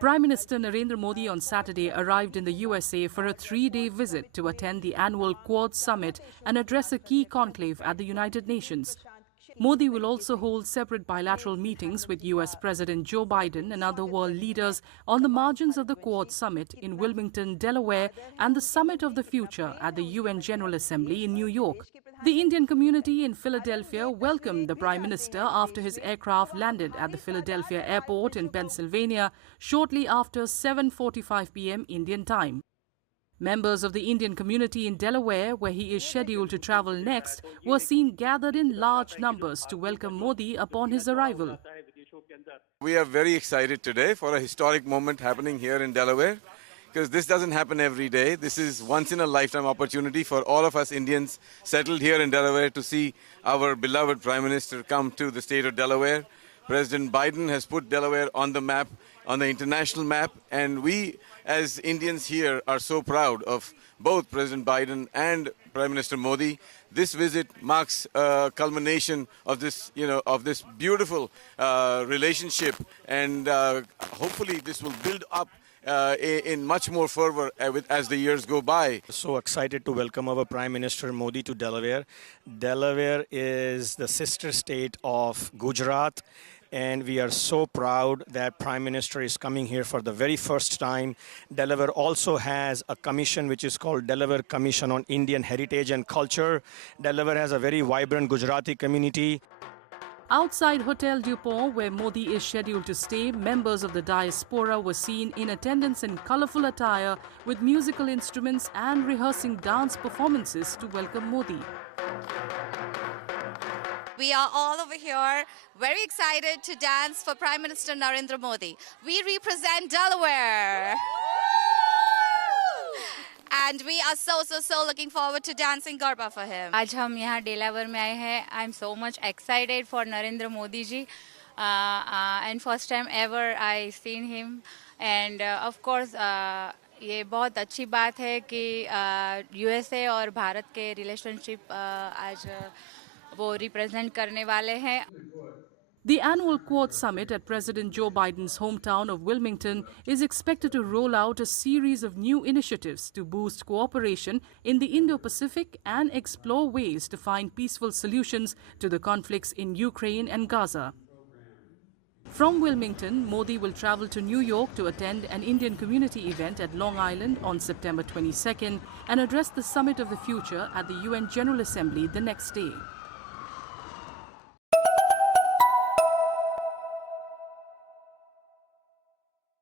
Prime Minister Narendra Modi on Saturday arrived in the USA for a three-day visit to attend the annual Quad Summit and address a key conclave at the United Nations. Modi will also hold separate bilateral meetings with US President Joe Biden and other world leaders on the margins of the Quad Summit in Wilmington, Delaware, and the Summit of the Future at the UN General Assembly in New York. The Indian community in Philadelphia welcomed the Prime Minister after his aircraft landed at the Philadelphia airport in Pennsylvania shortly after 7:45 p.m. Indian time. Members of the Indian community in Delaware, where he is scheduled to travel next, were seen gathered in large numbers to welcome Modi upon his arrival. We are very excited today for a historic moment happening here in Delaware, because this doesn't happen every day. This is once-in-a-lifetime opportunity for all of us Indians settled here in Delaware to see our beloved Prime Minister come to the state of Delaware. President Biden has put Delaware on the map, on the international map, and we as Indians here are so proud of both President Biden and Prime Minister Modi. This visit marks a culmination of this, of this beautiful relationship, and hopefully this will build up in much more fervor as the years go by. So excited to welcome our Prime Minister Modi to Delaware. Delaware is the sister state of Gujarat, and we are so proud that Prime Minister is coming here for the very first time. Delaware also has a commission which is called Delaware Commission on Indian Heritage and Culture. Delaware has a very vibrant Gujarati community. Outside Hotel Dupont, where Modi is scheduled to stay, members of the diaspora were seen in attendance in colorful attire with musical instruments and rehearsing dance performances to welcome Modi. We are all over here very excited to dance for Prime Minister Narendra Modi. We represent Delaware. And we are so looking forward to dancing Garba for him. आज हम यहाँ Delaware में आए हैं. I'm so much excited for Narendra Modi ji. And first time ever I seen him. And of course ये बहुत अच्छी बात है कि USA और भारत के relationship आज वो represent करने वाले हैं. The annual Quad Summit at President Joe Biden's hometown of Wilmington is expected to roll out a series of new initiatives to boost cooperation in the Indo-Pacific and explore ways to find peaceful solutions to the conflicts in Ukraine and Gaza. From Wilmington, Modi will travel to New York to attend an Indian community event at Long Island on September 22nd and address the Summit of the Future at the UN General Assembly the next day.